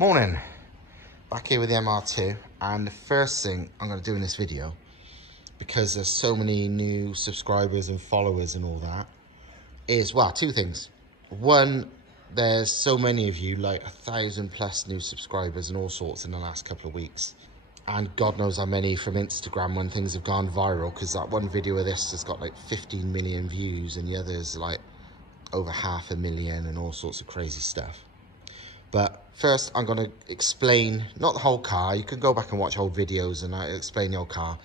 Morning, back here with the MR2, and the first thing I'm going to do in this video, because there's so many new subscribers and followers and all that, is, well, two things. One, there's so many of you, like 1,000+ new subscribers and all sorts in the last couple of weeks, and God knows how many from Instagram when things have gone viral, because that one video of this has got like 15 million views and the others like over 500,000 and all sorts of crazy stuff. But first, I'm going to explain, not the whole car. You can go back and watch old videos and I'll explain the old car.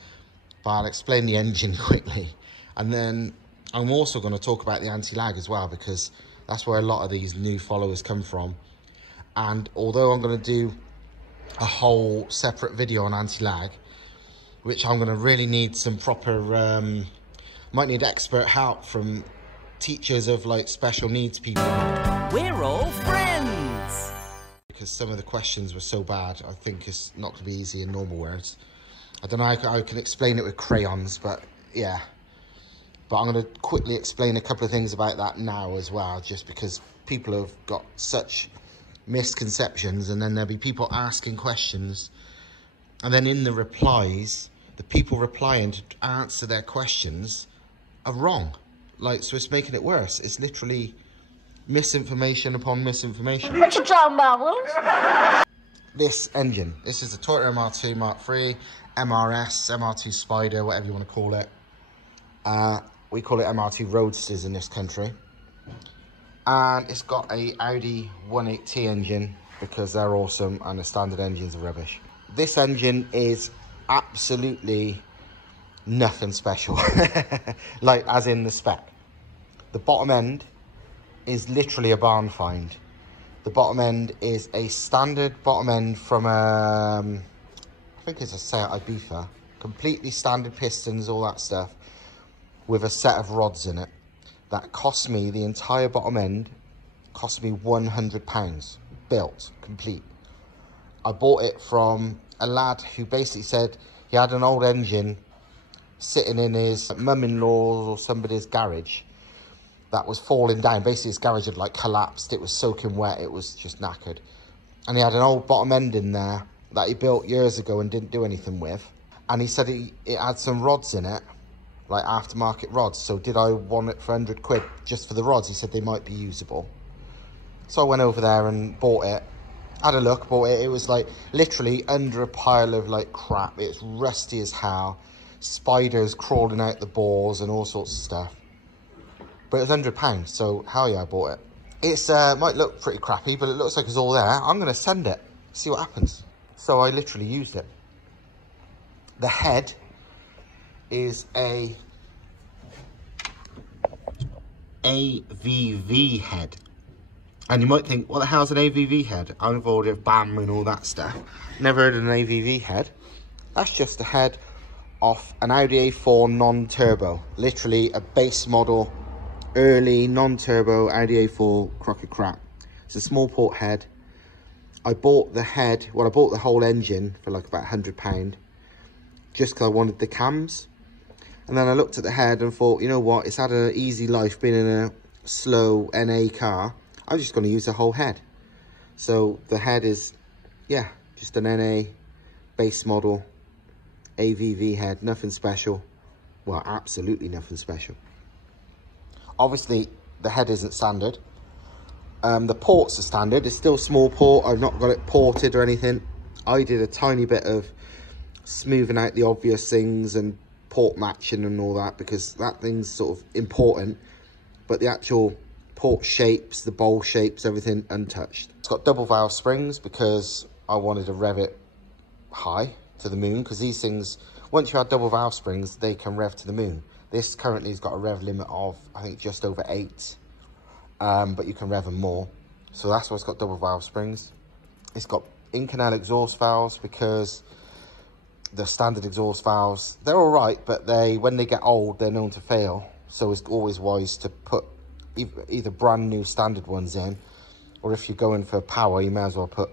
But I'll explain the engine quickly. And then I'm also going to talk about the anti-lag as well, because that's where a lot of these new followers come from. And although I'm going to do a whole separate video on anti-lag, which I'm going to really need some proper, might need expert help from teachers of like special needs people. We're all friends! Because some of the questions were so bad, I think it's not going to be easy in normal words. I don't know how I can explain it with crayons, but yeah. But I'm going to quickly explain a couple of things about that now as well, just because people have got such misconceptions, and then there'll be people asking questions, and then in the replies, the people replying to answer their questions are wrong. Like, so it's making it worse. It's literally misinformation upon misinformation. What you talking about, Willis? This engine, this is a Toyota MR2 Mark III, MRS, MR2 Spider, whatever you want to call it. We call it MR2 Roadsters in this country. And it's got a Audi 1.8T engine because they're awesome and the standard engines are rubbish. This engine is absolutely nothing special, like as in the spec. The bottom end is literally a barn find. The bottom end is a standard bottom end from I think it's a Seat Ibiza, completely standard pistons, all that stuff, with a set of rods in it. That cost me, the entire bottom end cost me £100, built, complete. I bought it from a lad who basically said he had an old engine sitting in his mum-in-law's or somebody's garage that was falling down. Basically his garage had like collapsed, it was soaking wet, it was just knackered. And he had an old bottom end in there that he built years ago and didn't do anything with. And he said it had some rods in it, like aftermarket rods. So did I want it for 100 quid just for the rods? He said they might be usable. So I went over there and bought it, had a look, bought it. It was like literally under a pile of like crap. It's rusty as hell, spiders crawling out the balls and all sorts of stuff. But it was £100, so hell yeah, I bought it. It's might look pretty crappy, but it looks like it's all there. I'm going to send it, see what happens. So I literally used it. The head is a AVV head. And you might think, what the hell's an AVV head? I've heard of BAM and all that stuff. Never heard of an AVV head. That's just a head off an Audi A4 non-turbo. Literally a base model, early non-turbo Audi A4 crock of crap. It's a small port head. I bought the head, well, I bought the whole engine for like about £100, just because I wanted the cams. And then I looked at the head and thought, you know what, it's had an easy life being in a slow NA car. I'm just going to use the whole head. So the head is, yeah, just an NA base model AVV head, nothing special. Well, absolutely nothing special. Obviously, the head isn't standard. The ports are standard. It's still small port. I've not got it ported or anything. I did a tiny bit of smoothing out the obvious things and port matching and all that, because that thing's sort of important. But the actual port shapes, the bowl shapes, everything untouched. It's got double valve springs because I wanted to rev it high to the moon, because these things, once you add double valve springs, they can rev to the moon. This currently has got a rev limit of, I think, just over 8. But you can rev them more. So that's why it's got double valve springs. It's got Inconel exhaust valves, because the standard exhaust valves, they're all right, but when they get old, they're known to fail. So it's always wise to put either brand new standard ones in, or if you're going for power, you may as well put,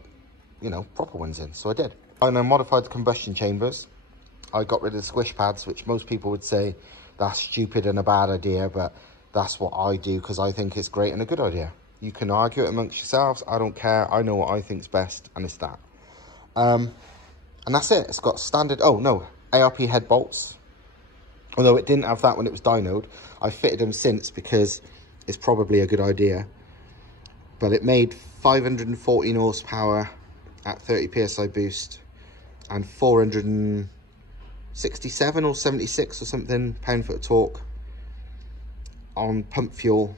you know, proper ones in. So I did. And I modified the combustion chambers. I got rid of the squish pads, which most people would say that's stupid and a bad idea, but that's what I do because I think it's great and a good idea. You can argue it amongst yourselves. I don't care. I know what I think's best, and it's that. And that's it. It's got standard, oh no, ARP head bolts. Although it didn't have that when it was dynoed. I've fitted them since because it's probably a good idea. But it made 514 horsepower at 30 psi boost and 467 or 76 or something pound-foot of torque on pump fuel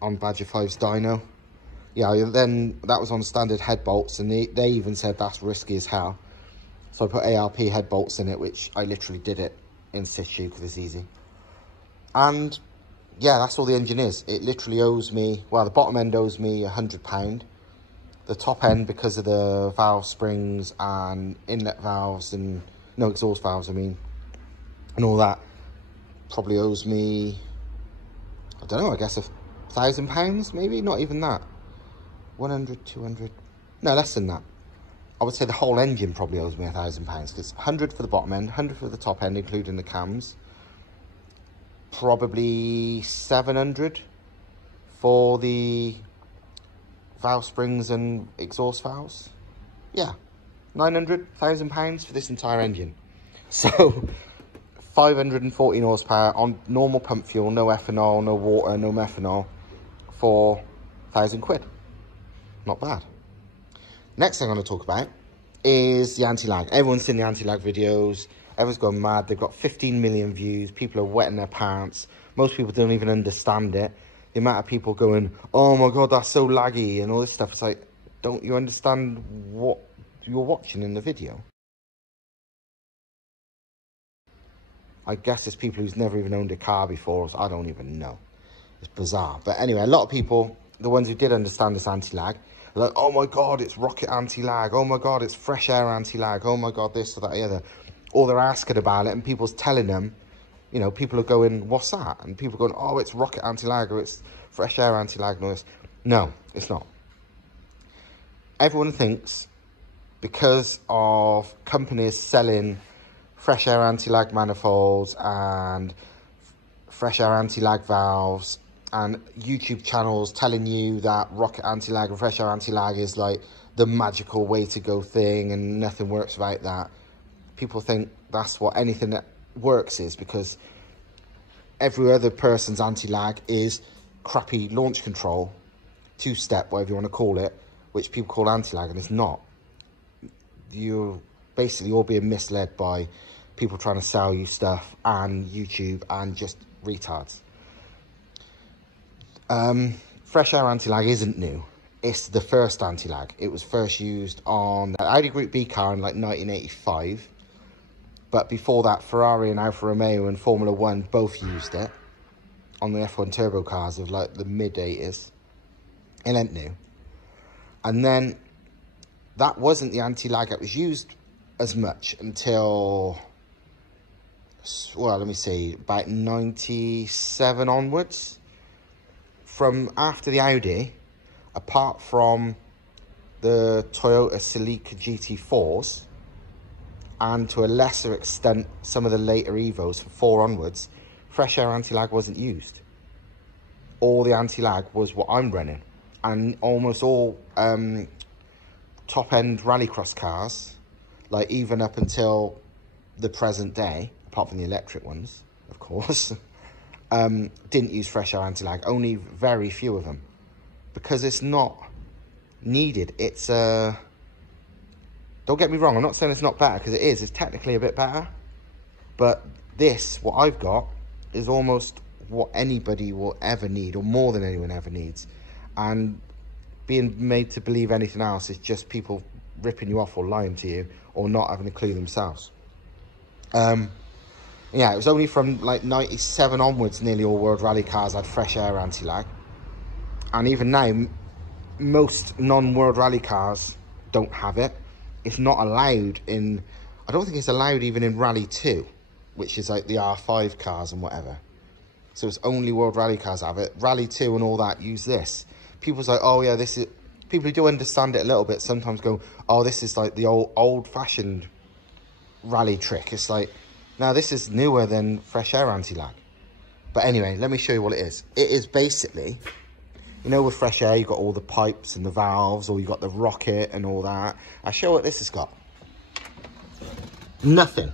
on Badger 5's dyno. Yeah, then that was on standard head bolts, and they even said that's risky as hell. So I put ARP head bolts in it, which I literally did it in situ because it's easy. And yeah, that's all the engine is. It literally owes me, well, the bottom end owes me £100. The top end, because of the valve springs and inlet valves and, no, exhaust valves, I mean, and all that, probably owes me, I don't know, I guess £1,000 maybe, not even that. 100, 200, no, less than that. I would say the whole engine probably owes me £1,000 because 100 for the bottom end, 100 for the top end, including the cams. Probably 700 for the valve springs and exhaust valves. Yeah, 900, £1,000 for this entire engine. So 514 horsepower on normal pump fuel, no ethanol, no water, no methanol, for 1,000 quid. Not bad. Next thing I'm going to talk about is the anti-lag. Everyone's seen the anti-lag videos. Everyone's gone mad. They've got 15 million views. People are wetting their pants. Most people don't even understand it. The amount of people going, oh my God, that's so laggy and all this stuff. It's like, don't you understand what you're watching in the video? I guess there's people who's never even owned a car before. So I don't even know. It's bizarre. But anyway, a lot of people, the ones who did understand this anti-lag, like, oh my God, it's rocket anti-lag. Oh my God, it's fresh air anti-lag. Oh my God, this or that, the other. Or they're asking about it and people's telling them, you know, people are going, what's that? And people are going, oh, it's rocket anti-lag or it's fresh air anti-lag and all this. No, it's not. Everyone thinks because of companies selling fresh air anti-lag manifolds and fresh air anti-lag valves and YouTube channels telling you that rocket anti-lag and fresh air anti-lag is like the magical way to go thing and nothing works without that. People think that's what anything that works is, because every other person's anti-lag is crappy launch control, two-step, whatever you want to call it, which people call anti-lag, and it's not. You're basically all being misled by people trying to sell you stuff and YouTube and just retards. Fresh air anti-lag isn't new. It's the first anti-lag. It was first used on the Audi Group B car in like 1985. But before that, Ferrari and Alfa Romeo and Formula 1 both used it on the F1 turbo cars of like the mid-80s. It ain't new. And then that wasn't the anti-lag that was used as much until, well, let me see, about 97 onwards. From after the Audi, apart from the Toyota Celica GT4s, and to a lesser extent, some of the later Evos, from 4 onwards, fresh air anti-lag wasn't used. All the anti-lag was what I'm running. And almost all top-end rallycross cars, like even up until the present day, apart from the electric ones, of course, didn't use fresh air anti-lag. Only very few of them. Because it's not needed. It's don't get me wrong, I'm not saying it's not better, because it is. It's technically a bit better. But this, what I've got, is almost what anybody will ever need, or more than anyone ever needs. And being made to believe anything else is just people ripping you off or lying to you, or not having a clue themselves. Yeah, it was only from like 97 onwards, nearly all World Rally cars had fresh air anti-lag. And even now, most non-World Rally cars don't have it. It's not allowed in, I don't think it's allowed even in Rally 2, which is like the R5 cars and whatever. So it's only World Rally cars have it. Rally 2 and all that use this. People's like, oh yeah, this is, people who do understand it a little bit sometimes go, oh, this is like the old-fashioned rally trick. It's like, now this is newer than fresh air anti-lag. But anyway, let me show you what it is. It is basically You know, with fresh air, you've got all the pipes and the valves, or you've got the rocket and all that. I'll show what this has got. Nothing.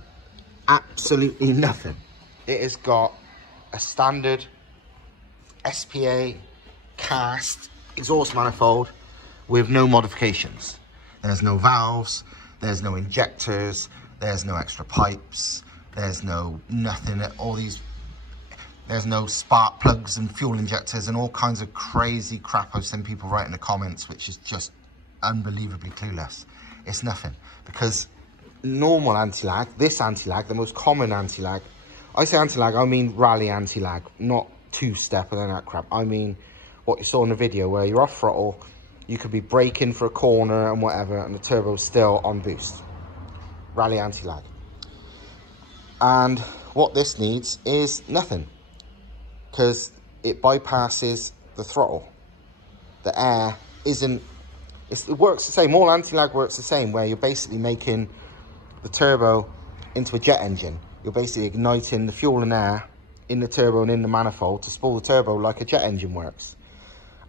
Absolutely nothing. It has got a standard SPA cast exhaust manifold with no modifications. There's no valves, there's no injectors, there's no extra pipes, there's no nothing. All these, there's no spark plugs and fuel injectors and all kinds of crazy crap I've seen people write in the comments, which is just unbelievably clueless. It's nothing, because normal anti-lag, this anti-lag, the most common anti-lag, I say anti-lag, I mean rally anti-lag, not two-step and that crap. I mean what you saw in the video where you're off throttle, you could be braking for a corner and whatever, and the turbo's still on boost. Rally anti-lag. And what this needs is nothing, because it bypasses the throttle. The air isn't, it works the same, all anti-lag works the same, where you're basically making the turbo into a jet engine. You're basically igniting the fuel and air in the turbo and in the manifold to spool the turbo like a jet engine works.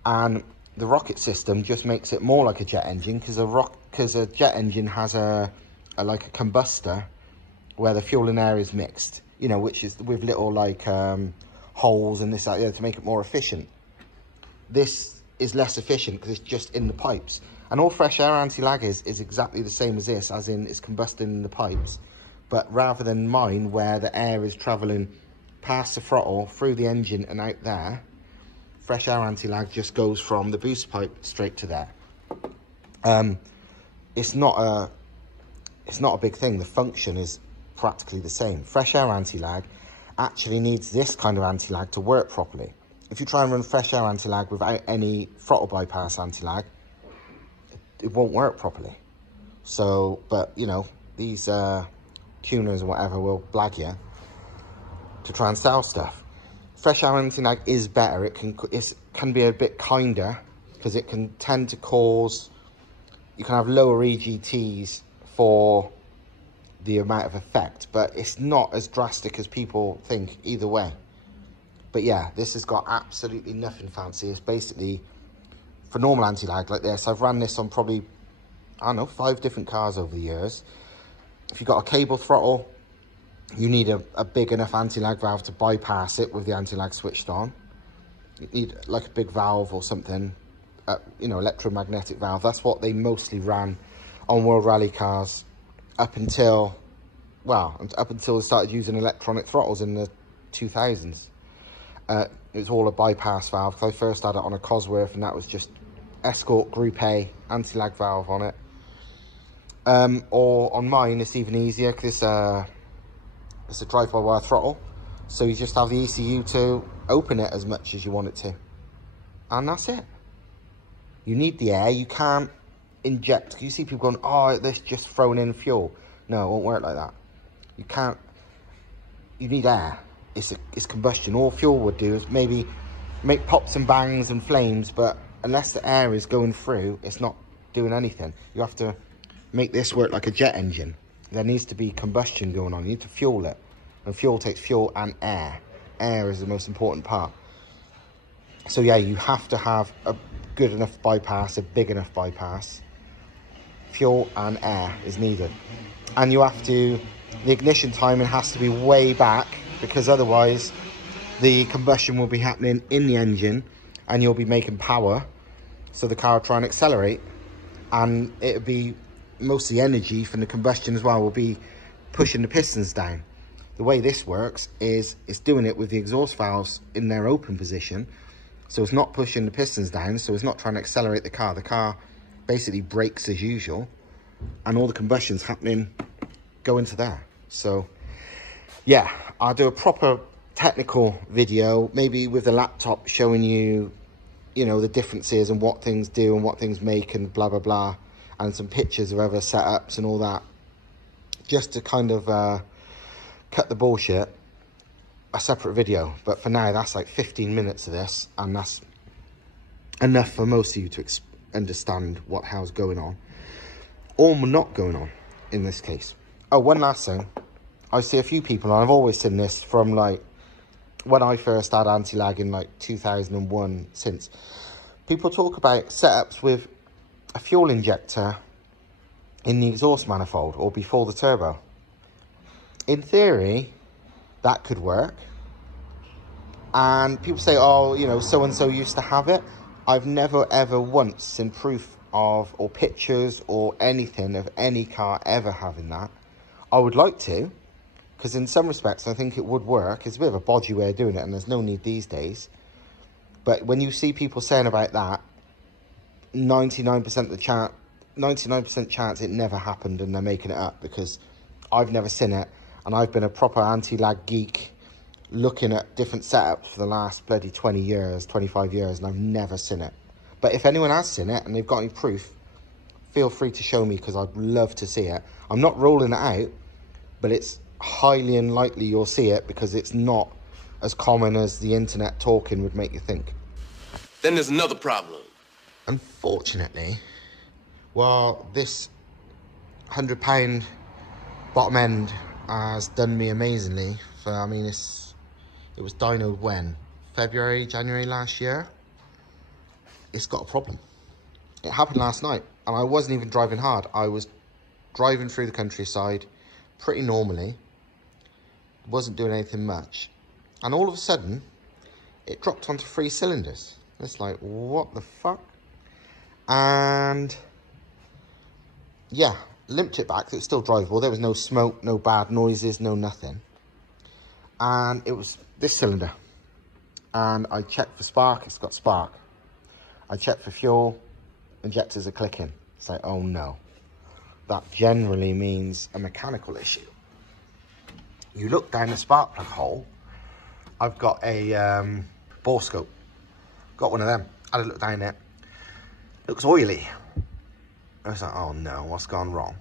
And the rocket system just makes it more like a jet engine, because a jet engine has like a combustor where the fuel and air is mixed, you know, which is with little like holes and this out there to make it more efficient. This is less efficient because it's just in the pipes. And all fresh air anti-lag is exactly the same as this, as in it's combusting in the pipes. But rather than mine, where the air is travelling past the throttle, through the engine and out there, fresh air anti-lag just goes from the boost pipe straight to there. It's not a big thing. The function is practically the same. Fresh air anti-lag actually needs this kind of anti-lag to work properly. If you try and run fresh air anti-lag without any throttle bypass anti-lag, it won't work properly. So, but you know, these tuners or whatever will blag you to try and sell stuff. Fresh air anti-lag is better. It can be a bit kinder, because it can tend to cause, you can have lower EGTs for the amount of effect, but it's not as drastic as people think either way. But yeah, this has got absolutely nothing fancy. It's basically for normal anti-lag like this. I've ran this on probably, I don't know, 5 different cars over the years. If you've got a cable throttle, you need a big enough anti-lag valve to bypass it with the anti-lag switched on. You need like a big valve or something, you know, electromagnetic valve. That's what they mostly ran on World Rally cars up until they started using electronic throttles in the 2000s. It was all a bypass valve, because I first had it on a Cosworth, and that was just Escort Group A anti-lag valve on it. Or on mine, it's even easier, because it's a drive-by-wire throttle, so you just have the ECU to open it as much as you want it to, and that's it. You need the air. You can't inject. You see people going, oh, this just throwing in fuel. No, it won't work like that. You can't. You need air. It's combustion. All fuel would do is maybe make pops and bangs and flames, but unless the air is going through, it's not doing anything. You have to make this work like a jet engine. There needs to be combustion going on. You need to fuel it, and fuel takes fuel and air. Air is the most important part. So yeah, you have to have a good enough bypass, a big enough bypass. Fuel and air is needed, and you have to, the ignition timing has to be way back, because otherwise the combustion will be happening in the engine and you'll be making power, so the car will try and accelerate, and it'll be most of the energy from the combustion as well will be pushing the pistons down. The way this works is it's doing it with the exhaust valves in their open position, so it's not pushing the pistons down, so it's not trying to accelerate the car. The car basically brakes as usual, and all the combustion's happening go into there. So yeah, I'll do a proper technical video, maybe with the laptop, showing you, you know, the differences and what things do and what things make and blah blah blah, and some pictures of other setups and all that, just to kind of cut the bullshit. A separate video, but for now that's like 15 minutes of this, and that's enough for most of you to understand what the hell's going on, or not going on in this case. Oh, one last thing. I see a few people, and I've always seen this from like when I first had anti-lag in like 2001, since People talk about setups with a fuel injector in the exhaust manifold or before the turbo. In theory, that could work. And people say, oh, you know, so-and-so used to have it. I've never ever once seen proof of, or pictures or anything of any car ever having that. I would like to, because in some respects I think it would work. It's a bit of a bodgy way of doing it, and there's no need these days. But when you see people saying about that, 99% chance it never happened and they're making it up, because I've never seen it, and I've been a proper anti-lag geek looking at different setups for the last bloody 20 years, 25 years, and I've never seen it. But if anyone has seen it and they've got any proof, feel free to show me, because I'd love to see it. I'm not ruling it out, but it's highly unlikely you'll see it, because it's not as common as the internet talking would make you think. Then there's another problem. Unfortunately, while this £100 bottom end has done me amazingly for, I mean, it was dynoed when? February, January last year? It's got a problem. It happened last night, and I wasn't even driving hard. I was driving through the countryside pretty normally, wasn't doing anything much, and all of a sudden, it dropped onto 3 cylinders. It's like, what the fuck? And yeah, limped it back. It was still drivable. There was no smoke, no bad noises, no nothing. And it was this cylinder. And I checked for spark. It's got spark. I checked for fuel. Injectors are clicking. It's like, oh no. That generally means a mechanical issue. You look down the spark plug hole. I've got a bore scope. Got one of them. Had a look down there. Looks oily. I was like, oh no, what's gone wrong?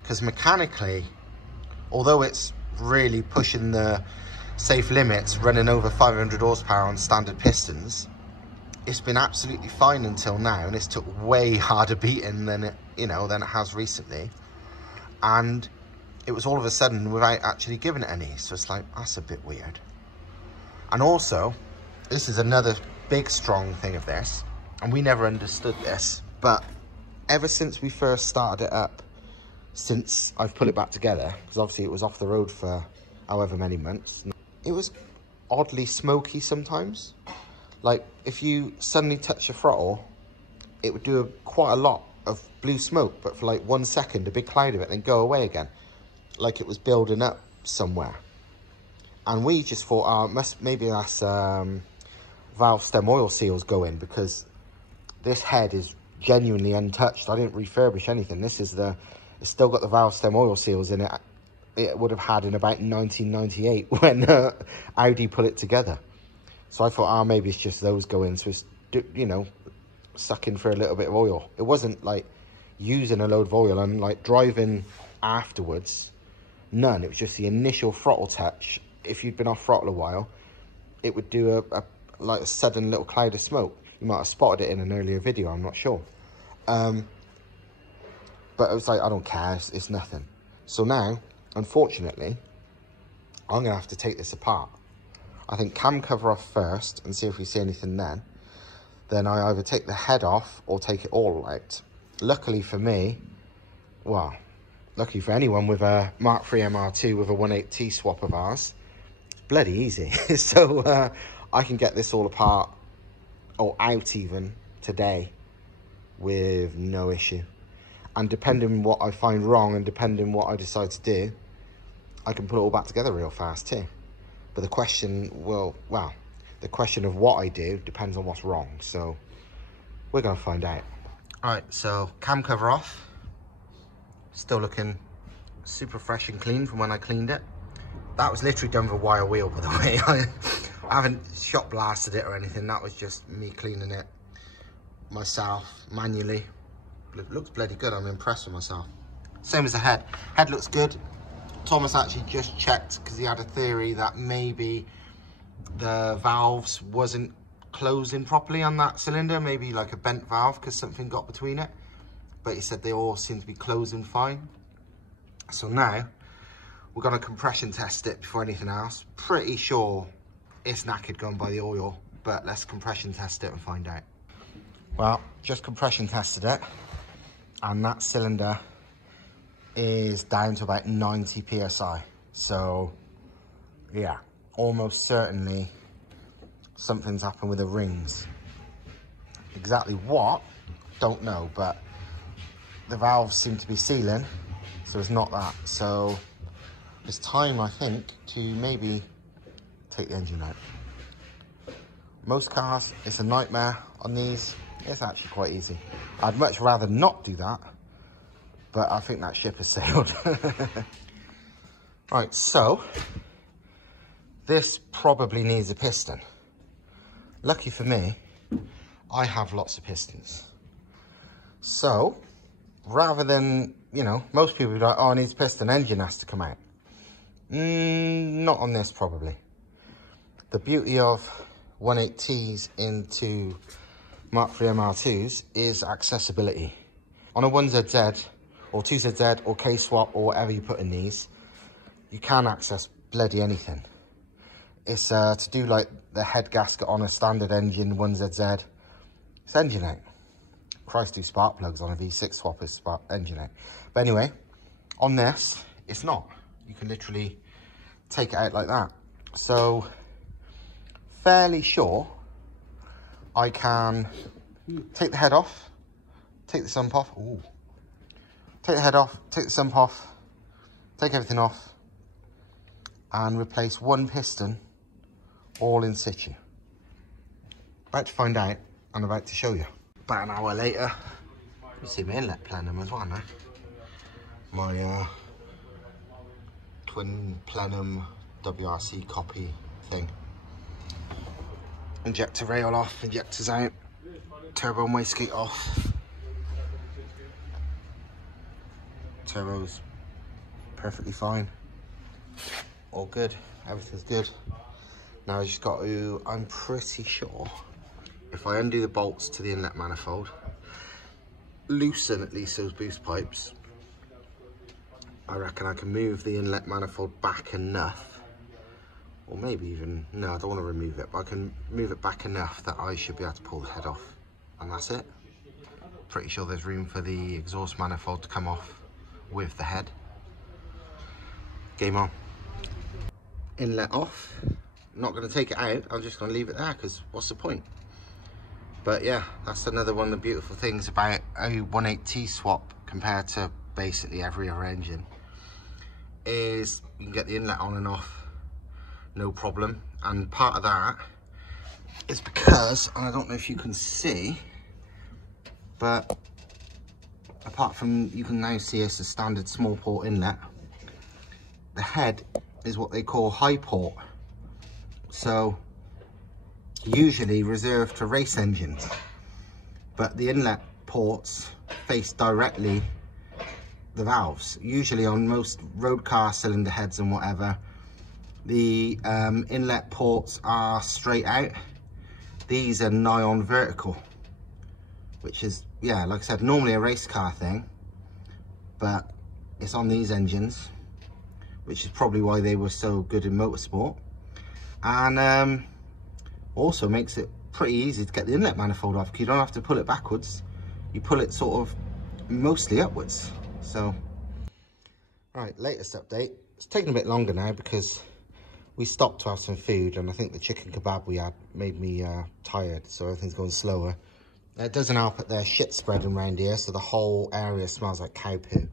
Because mechanically, although it's really pushing the safe limits, running over 500 horsepower on standard pistons, it's been absolutely fine until now, and it's took way harder beating than it, than it has recently. And it was all of a sudden without actually giving it any. So it's like, that's a bit weird. And also, this is another big strong thing of this, and we never understood this, but ever since we first started it up, since I've put it back together, because obviously it was off the road for however many months, it was oddly smoky sometimes. Like if you suddenly touch the throttle, it would do quite a lot of blue smoke, but for like 1 second, a big cloud of it, then go away again, like it was building up somewhere. And we just thought, maybe that's valve stem oil seals going, because this head is genuinely untouched. I didn't refurbish anything. This is it's still got the valve stem oil seals in it. It would have had in about 1998 when Audi put it together. So I thought, maybe it's just those going, so it's, sucking for a little bit of oil. It wasn't like using a load of oil, and like driving afterwards, none. It was just the initial throttle touch. If you'd been off throttle a while, it would do like a sudden little cloud of smoke. You might have spotted it in an earlier video, I'm not sure. But it was like, I don't care, it's nothing. So now, unfortunately, I'm going to have to take this apart. I think cam cover off first and see if we see anything then. Then I either take the head off or take it all out. Luckily for me, well, luckily for anyone with a Mark III MR2 with a 1.8T swap of ours, it's bloody easy. So I can get this all apart, or out even, today with no issue. And depending on what I find wrong and depending on what I decide to do, I can put it all back together real fast too. But the question, the question of what I do depends on what's wrong. So we're going to find out. All right, so cam cover off. Still looking super fresh and clean from when I cleaned it. That was literally done with a wire wheel, by the way. I haven't shot blasted it or anything. That was just me cleaning it myself manually. It looks bloody good. I'm impressed with myself. Same as the head. Head looks good. Thomas actually just checked because he had a theory that maybe the valves wasn't closing properly on that cylinder, maybe like a bent valve because something got between it. But he said they all seem to be closing fine. So now we're going to compression test it before anything else. Pretty sure it's knackered gone by the oil, but let's compression test it and find out. Well, just compression tested it, and that cylinder is down to about 90 psi. So, yeah, almost certainly something's happened with the rings. Exactly what, don't know, but the valves seem to be sealing, so it's not that. So it's time, I think, to maybe take the engine out. Most cars, it's a nightmare. On these, it's actually quite easy. I'd much rather not do that, but I think that ship has sailed. Right, so this probably needs a piston. Lucky for me, I have lots of pistons. So, rather than, you know, most people are like, oh, it needs a piston, engine has to come out. Not on this, probably. The beauty of 1.8Ts into Mark III MR2s is accessibility. On a 1ZZ, or 2ZZ, or K-swap, or whatever you put in these, you can access bloody anything. It's to do like the head gasket on a standard engine 1ZZ. It's engine out. Christ, do spark plugs on a V6 swap is spark engine out. But anyway, on this, it's not. You can literally take it out like that. So, fairly sure I can take the head off, take the sump off. Ooh. Take the head off, take the sump off, take everything off, and replace one piston all in situ. About to find out, and about to show you. About an hour later, you see my inlet plenum as well now. My twin plenum WRC copy thing. Injector rail off, injectors out, turbo and wastegate off. Turbo's perfectly fine. All good, everything's good. Now I just got to, I'm pretty sure, if I undo the bolts to the inlet manifold, loosen at least those boost pipes, I reckon I can move the inlet manifold back enough, or maybe even, no, I don't want to remove it, but I can move it back enough that I should be able to pull the head off, and that's it. Pretty sure there's room for the exhaust manifold to come off with the head. Game on. Inlet off. I'm not going to take it out, I'm just going to leave it there, because what's the point? But yeah, that's another one of the beautiful things about a 1.8T swap compared to basically every other engine, is you can get the inlet on and off, no problem. And part of that is because, and I don't know if you can see, but apart from, you can now see it's a standard small port inlet, the head is what they call high port. So usually reserved for race engines, but the inlet ports face directly the valves. Usually on most road car cylinder heads and whatever, the inlet ports are straight out. These are nigh on vertical, which is, yeah, like I said, normally a race car thing, but it's on these engines, which is probably why they were so good in motorsport. And also makes it pretty easy to get the inlet manifold off, because you don't have to pull it backwards. You pull it sort of mostly upwards. So, right, latest update. It's taking a bit longer now because we stopped to have some food, and I think the chicken kebab we had made me tired, so everything's going slower. It doesn't help that there's shit spreading around here, so the whole area smells like cow poo,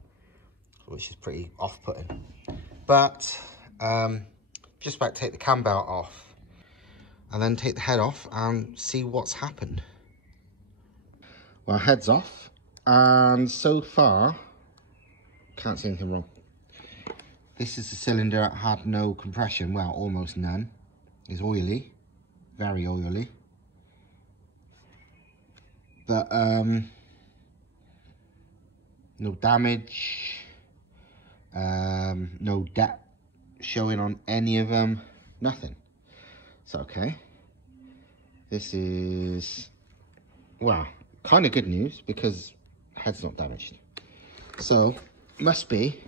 which is pretty off-putting. But just about to take the cam belt off and then take the head off and see what's happened. Well, head's off, and so far can't see anything wrong. This is the cylinder that had no compression, well, almost none. It's oily, very oily, but no damage, no depth showing on any of them, nothing. So okay, this is, well, kind of good news because head's not damaged. So must be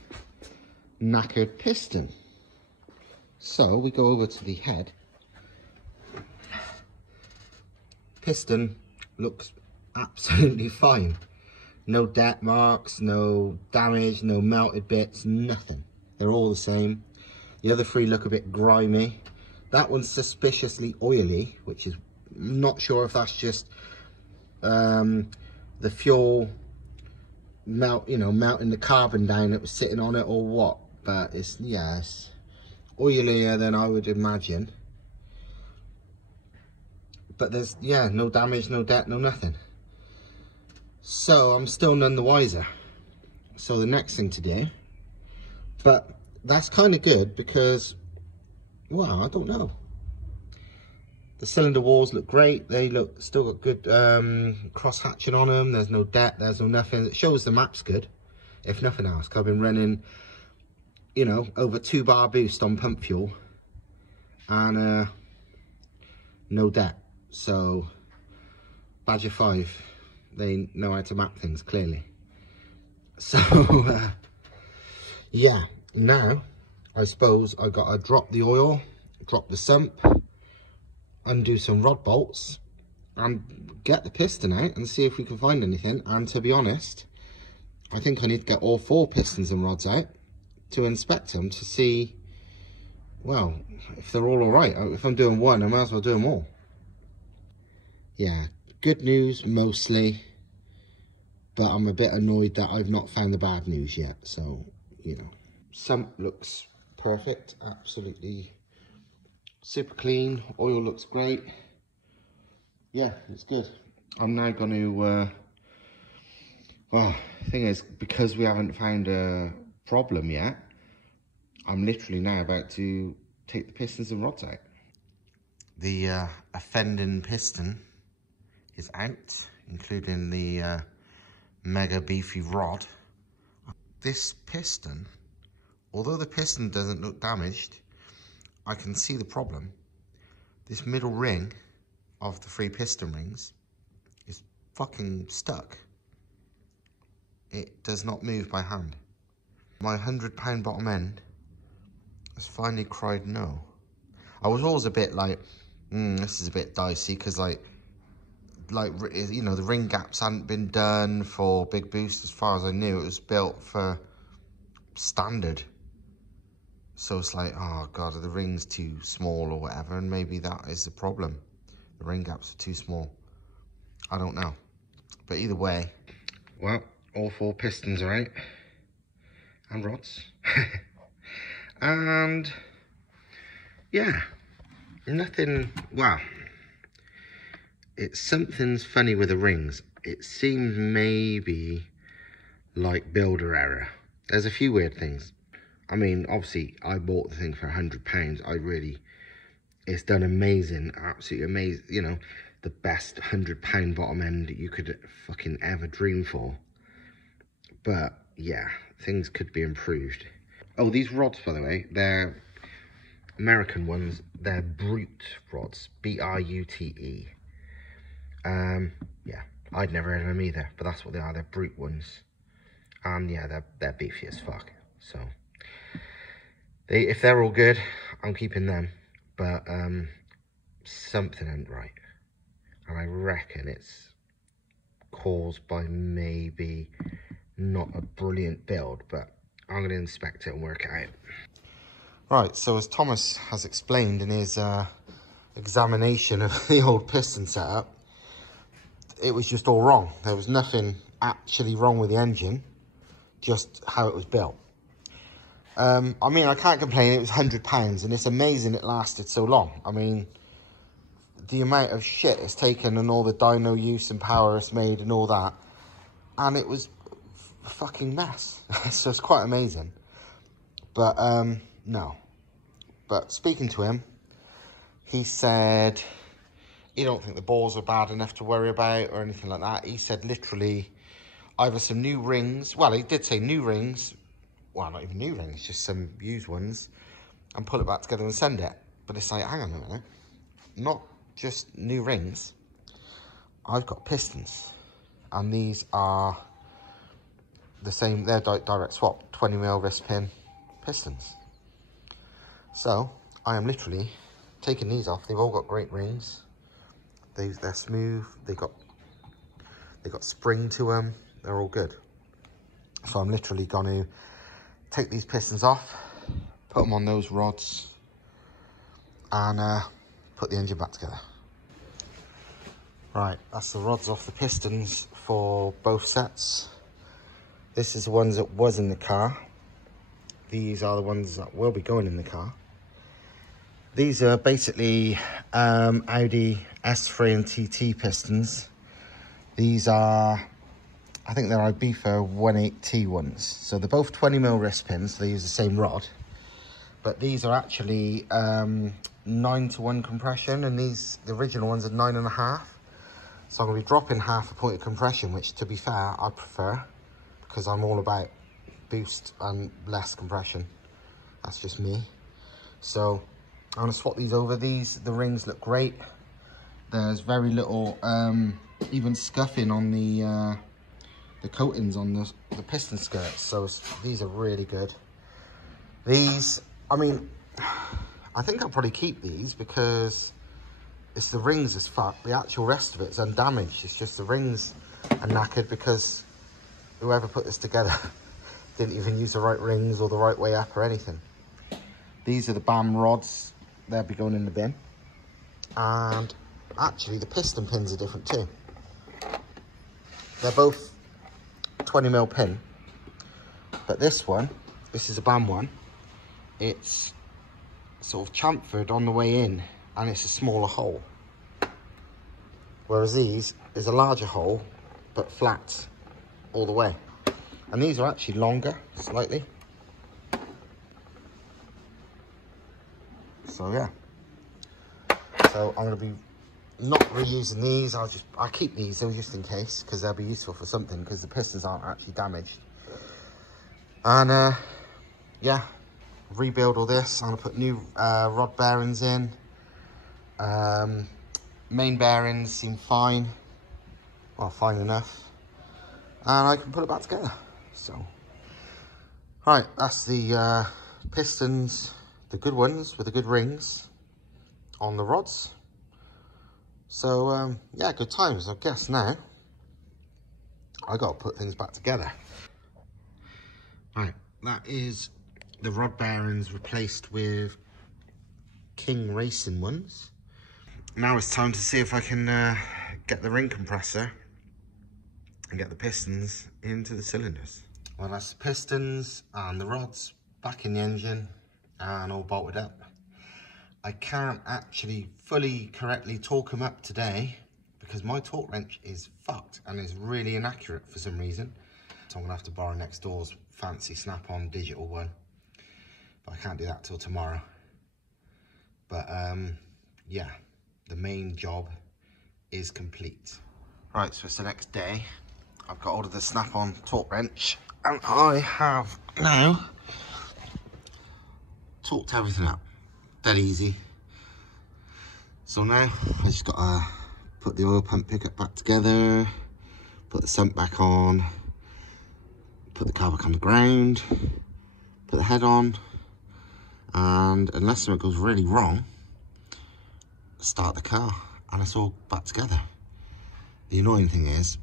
knackered piston. So we go over to the head. Piston looks absolutely fine. No dent marks, no damage, no melted bits, nothing. They're all the same. The other three look a bit grimy. That one's suspiciously oily, which is not sure if that's just the fuel melting the carbon down that was sitting on it or what. But it's, yeah, it's oilier than I would imagine. But there's, yeah, no damage, no dent, no nothing. So I'm still none the wiser. So the next thing to do, but that's kind of good because, well, I don't know. The cylinder walls look great. They look still got good cross hatching on them. There's no dent, there's no nothing. It shows the map's good, if nothing else. 'Cause I've been running, you know, over 2 bar boost on pump fuel and no dent. So Badger 5, they know how to map things clearly. So yeah, now I suppose I gotta drop the oil, drop the sump, undo some rod bolts and get the piston out and see if we can find anything. And to be honest, I think I need to get all 4 pistons and rods out to inspect them to see, well, if they're all right. If I'm doing one, I might as well do them all. Yeah, good news mostly, but I'm a bit annoyed that I've not found the bad news yet. So, you know, sump looks perfect, absolutely super clean. Oil looks great. Yeah, it's good. I'm now going to, well, the thing is, because we haven't found a problem yet, I'm literally now about to take the pistons and rods out. The offending piston is out, including the mega beefy rod. This piston, although the piston doesn't look damaged, I can see the problem. This middle ring of the 3 piston rings is fucking stuck. It does not move by hand. My 100-pound bottom end has finally cried no. I was always a bit like, this is a bit dicey, because like, you know, the ring gaps hadn't been done for big boost as far as I knew. It was built for standard. So it's like, oh God, are the rings too small or whatever? And maybe that is the problem. The ring gaps are too small. I don't know. But either way, well, all 4 pistons are out. And rods. And yeah, nothing, well, something's funny with the rings. It seems maybe like builder error. There's a few weird things. I mean, obviously, I bought the thing for £100. It's done amazing, absolutely amazing. You know, the best £100 bottom end you could fucking ever dream for. But yeah, things could be improved. Oh, these rods, by the way, they're American ones. They're Brute rods, B-R-U-T-E. Yeah, I'd never heard of them either, but that's what they are. They're Brute ones, and yeah, they're beefy as fuck. So if they're all good, I'm keeping them. But something ain't right, and I reckon it's caused by maybe not a brilliant build, but I'm going to inspect it and work it out. Right, so as Thomas has explained in his examination of the old piston setup, it was just all wrong. There was nothing actually wrong with the engine, just how it was built. I mean, I can't complain. It was £100 and it's amazing it lasted so long. I mean, the amount of shit it's taken and all the dyno use and power it's made and all that, and it was a fucking mess. So it's quite amazing. But no. But speaking to him, he said he don't think the balls are bad enough to worry about or anything like that. He said literally either some new rings, well, he did say new rings, well, not even new rings, just some used ones, and pull it back together and send it. But it's like, hang on a minute, not just new rings. I've got pistons, and these are the same, they're direct swap, 20mm wrist pin pistons. So I am literally taking these off. They've all got great rings. They're smooth. They got They got spring to them. They're all good. So I'm literally going to take these pistons off, put them on those rods, and put the engine back together. Right, that's the rods off the pistons for both sets. This is the ones that was in the car. These are the ones that will be going in the car. These are basically Audi S3 and TT pistons. These are, I think they're Ibiza 18T ones. So they're both 20mm wrist pins, so they use the same rod. But these are actually 9-to-1 compression, and these, the original ones, are 9.5. So I'm going to be dropping half a point of compression, which, to be fair, I prefer, because I'm all about boost and less compression. That's just me. So I'm going to swap these over. These, the rings look great. There's very little even scuffing on the coatings on the piston skirts. So these are really good. These, I mean, I think I'll probably keep these because it's the rings as fuck. The actual rest of it's undamaged. It's just the rings are knackered because whoever put this together didn't even use the right rings or the right way up or anything. These are the BAM rods. They'll be going in the bin. And actually the piston pins are different too. They're both 20mm pin. But this one, this is a BAM one. It's sort of chamfered on the way in, and it's a smaller hole. Whereas these is a larger hole, but flat all the way. And these are actually longer, slightly. So yeah. So I'm gonna be not reusing these. I'll keep these though, just in case, because they'll be useful for something, because the pistons aren't actually damaged. And yeah, rebuild all this. I'm gonna put new rod bearings in. Main bearings seem fine, well, fine enough, and I can put it back together. So right, that's the pistons, the good ones with the good rings on the rods. So yeah, good times. I guess now I gotta put things back together. Right, that is the rod bearings replaced with King Racing ones. Now it's time to see if I can get the ring compressor and get the pistons into the cylinders. Well, that's the pistons and the rods back in the engine and all bolted up. I can't actually fully correctly torque them up today because my torque wrench is fucked and is really inaccurate for some reason. So I'm gonna have to borrow next door's fancy snap-on digital one, but I can't do that till tomorrow. But yeah, the main job is complete. Right, so it's the next day. I've got hold of the snap-on torque wrench and I have now torqued everything up. Dead easy. So now I just got to put the oil pump pickup back together, put the sump back on, put the car back on the ground, put the head on, and unless something goes really wrong, start the car and it's all back together. The annoying thing is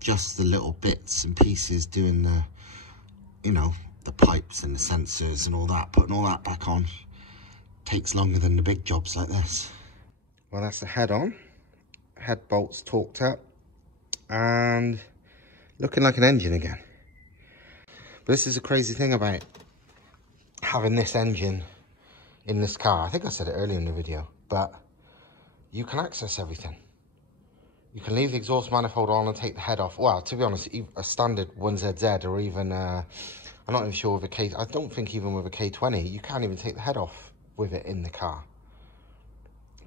just the little bits and pieces doing the, you know, the pipes and the sensors and all that, putting all that back on takes longer than the big jobs like this. Well, that's the head on, head bolts torqued up and looking like an engine again. But this is a crazy thing about having this engine in this car. I think I said it earlier in the video, but you can access everything. You can leave the exhaust manifold on and take the head off. Well, to be honest, a standard 1ZZ or even, I'm not even sure with a K, I don't think even with a K20, you can't even take the head off with it in the car.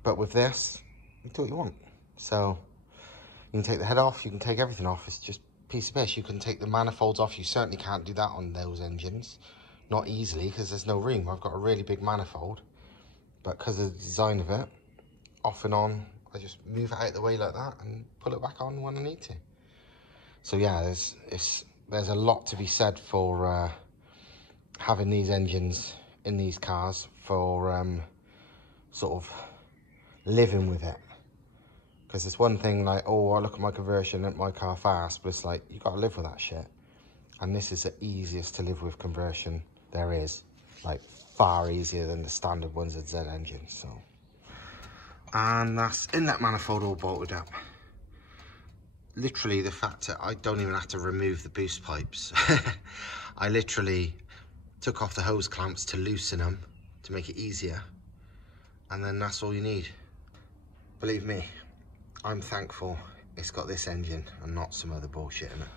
But with this, you do what you want. So you can take the head off, you can take everything off. It's just a piece of piss. You can take the manifolds off. You certainly can't do that on those engines. Not easily, because there's no room. I've got a really big manifold, but because of the design of it, off and on, I just move it out of the way like that and pull it back on when I need to. So yeah, there's a lot to be said for having these engines in these cars, for sort of living with it. Because it's one thing like, oh, I look at my conversion at my car fast, but it's like, you got to live with that shit. And this is the easiest to live with conversion there is. Like, far easier than the standard ones at Z engines, so. And that's inlet manifold all bolted up. Literally the fact that I don't even have to remove the boost pipes. I literally took off the hose clamps to loosen them, to make it easier. And then that's all you need. Believe me, I'm thankful it's got this engine and not some other bullshit in it.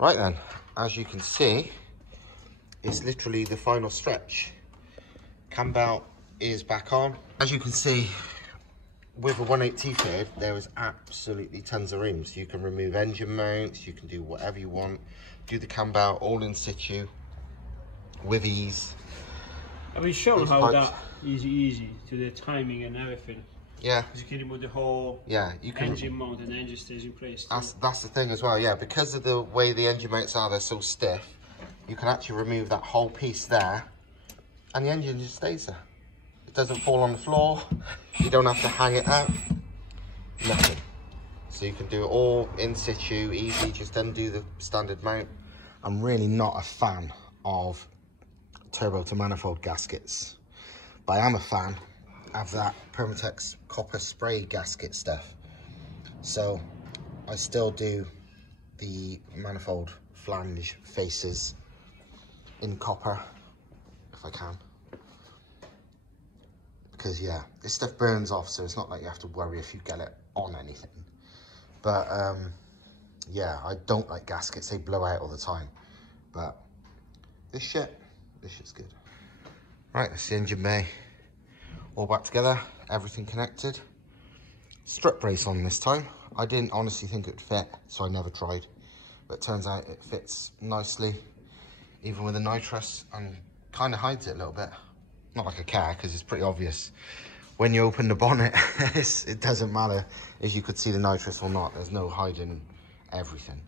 Right then, as you can see, it's literally the final stretch. Cam belt is back on. As you can see, with a 1.8T fitted, there is absolutely tons of rooms. You can remove engine mounts, you can do whatever you want. Do the cam belt all in situ, with ease. I mean, show how that easy to the timing and everything. Yeah. Because you can remove the whole you can engine mount and the engine stays in place. That's the thing as well, yeah. Because of the way the engine mounts are, they're so stiff, you can actually remove that whole piece there and the engine just stays there. It doesn't fall on the floor. You don't have to hang it out. Nothing. So you can do it all in situ, easy, just undo the standard mount. I'm really not a fan of turbo to manifold gaskets, but I am a fan of that Permatex copper spray gasket stuff. So I still do the manifold flange faces in copper if I can, because yeah, this stuff burns off, so it's not like you have to worry if you get it on anything. But yeah, I don't like gaskets, they blow out all the time, but this shit's good. Right, that's the engine bay all back together, everything connected. Strut brace on this time. I didn't honestly think it would fit, so I never tried, but it turns out it fits nicely, even with the nitrous, and kind of hides it a little bit. Not like a car, because it's pretty obvious when you open the bonnet. It doesn't matter if you could see the nitrous or not. There's no hiding everything.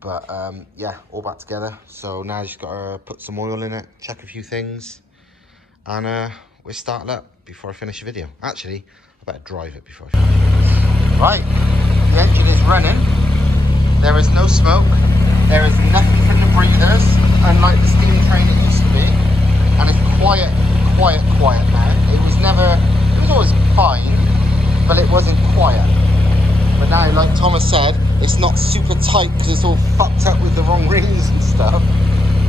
But yeah, all back together. So now you just gotta put some oil in it, check a few things, and we'll start it up before I finish the video. Actually, I better drive it before I finish it. Right, the engine is running. There is no smoke. There is nothing from the breathers, unlike the steam train it used to be. And it's quiet now. It was always fine, but it wasn't quiet. But now, like Thomas said, it's not super tight because it's all fucked up with the wrong rings and stuff.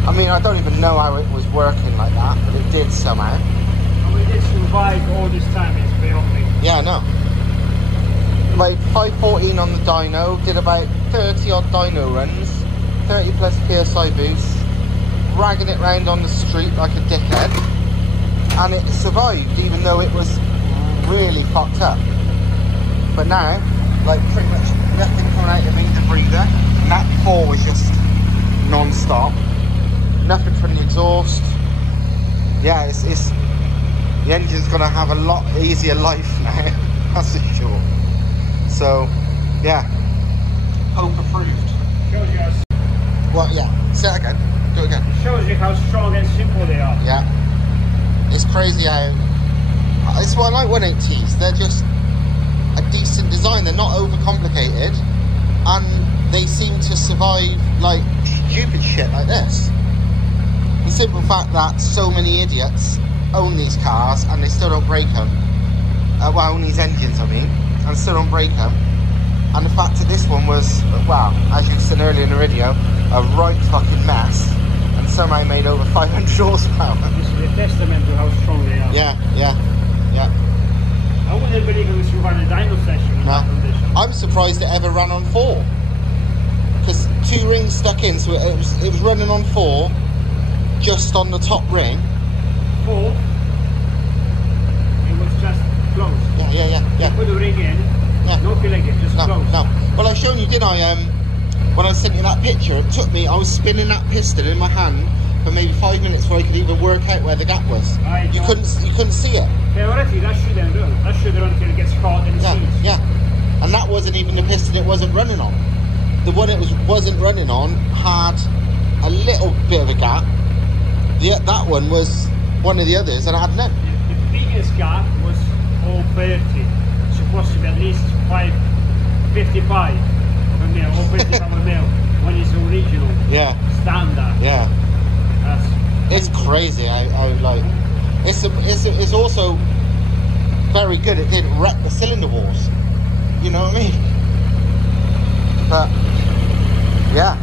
I mean, I don't even know how it was working like that, but it did somehow. And we did survive all this time, it's beyond me. Yeah, I know. Like 514 on the dyno, did about 30 odd dyno runs, 30 plus PSI boost, ragging it round on the street like a dickhead, and it survived even though it was really fucked up. But now, like pretty much nothing coming out of either breather, and that before was just non-stop. Nothing from the exhaust. Yeah, it's the engine's gonna have a lot easier life now, that's for sure. So, yeah, hope approved. Shows you how, Well, yeah, say it again, do it again. shows you how strong and simple they are. Yeah, it's crazy how, it's why I like 1.8Ts, they're just a decent design, they're not overcomplicated, and they seem to survive like stupid shit like this. The simple fact that so many idiots own these cars and they still don't break them, well, own these engines I mean, and still don't break them, and the fact that this one was, well, as you said earlier in the video, a right fucking mess, and somehow made over 500 horsepower. This is a testament to how strong they are. Yeah. I wouldn't believe it was survive the dyno session in that condition. I'm surprised it ever ran on 4, because 2 rings stuck in, so it was running on 4, just on the top ring. 4, it was just close. Yeah. You put the ring in, no feel like it, just close. No. Well, I've shown you, didn't I? When I sent you that picture, it took me, I was spinning that piston in my hand for maybe 5 minutes before I could even work out where the gap was. You couldn't see it. Theoretically, that shouldn't run. That should run until it gets caught in the seats. Yeah. And that wasn't even the piston it wasn't running on. The one it wasn't running on had a little bit of a gap. That one was one of the others and I had none. The biggest gap was 0.30. Supposed to be at least 555 of a mil or 55 of a mil when it's original. Yeah. Standard. Yeah. That's It's crazy. I like. It's also very good. It didn't wreck the cylinder walls. You know what I mean? But yeah,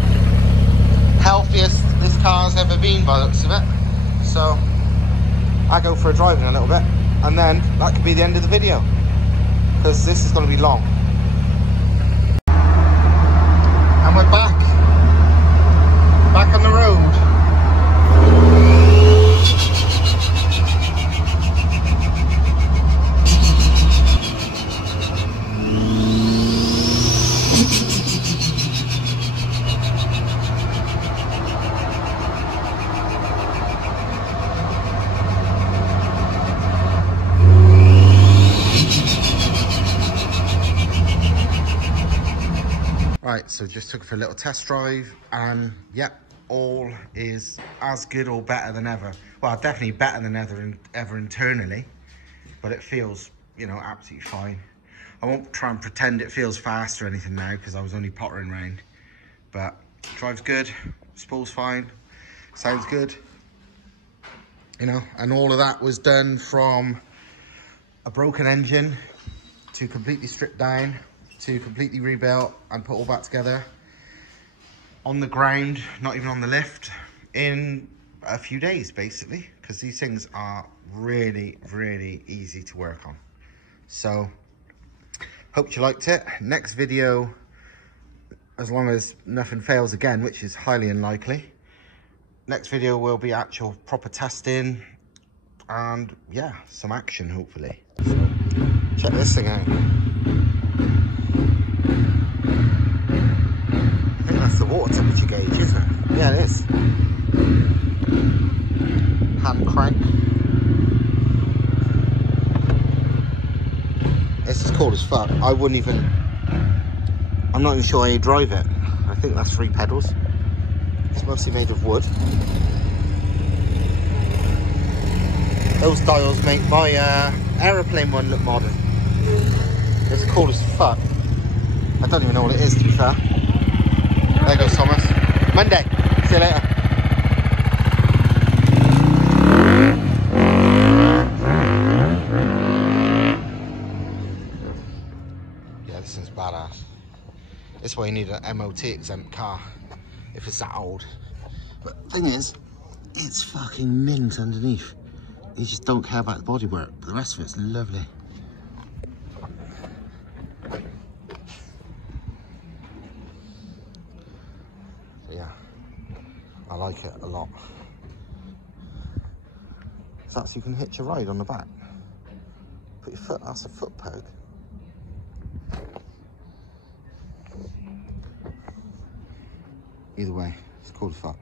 healthiest this car's ever been by the looks of it. So I go for a drive in a little bit, and then that could be the end of the video because this is going to be long. And we're back on the road. Right, so just took it for a little test drive, and yep, all is as good or better than ever. Well, definitely better than ever internally, but it feels, you know, absolutely fine. I won't try and pretend it feels fast or anything now because I was only pottering around, but drives good, spool's fine, sounds good, you know, and all of that was done from a broken engine to completely stripped down, to completely rebuilt and put all back together on the ground, not even on the lift, in a few days basically, because these things are really, really easy to work on. So hope you liked it. Next video, as long as nothing fails again, which is highly unlikely, next video will be actual proper testing and yeah, some action hopefully. So check this thing out. I think that's the water temperature gauge, isn't it? Yeah, it is. Hand crank. This is cool as fuck. I wouldn't even... I'm not even sure how you drive it. I think that's 3 pedals. It's mostly made of wood. Those dials make my aeroplane one look modern. It's cool as fuck. I don't even know what it is, to be fair. There goes Thomas. Monday. See you later. Yeah, this thing's badass. This is why you need an MOT exempt car if it's that old. But the thing is, it's fucking mint underneath. You just don't care about the bodywork, but the rest of it's lovely. Yeah, I like it a lot. So you can hitch a ride on the back. Put your foot, that's a foot peg. Either way, it's cool as fuck.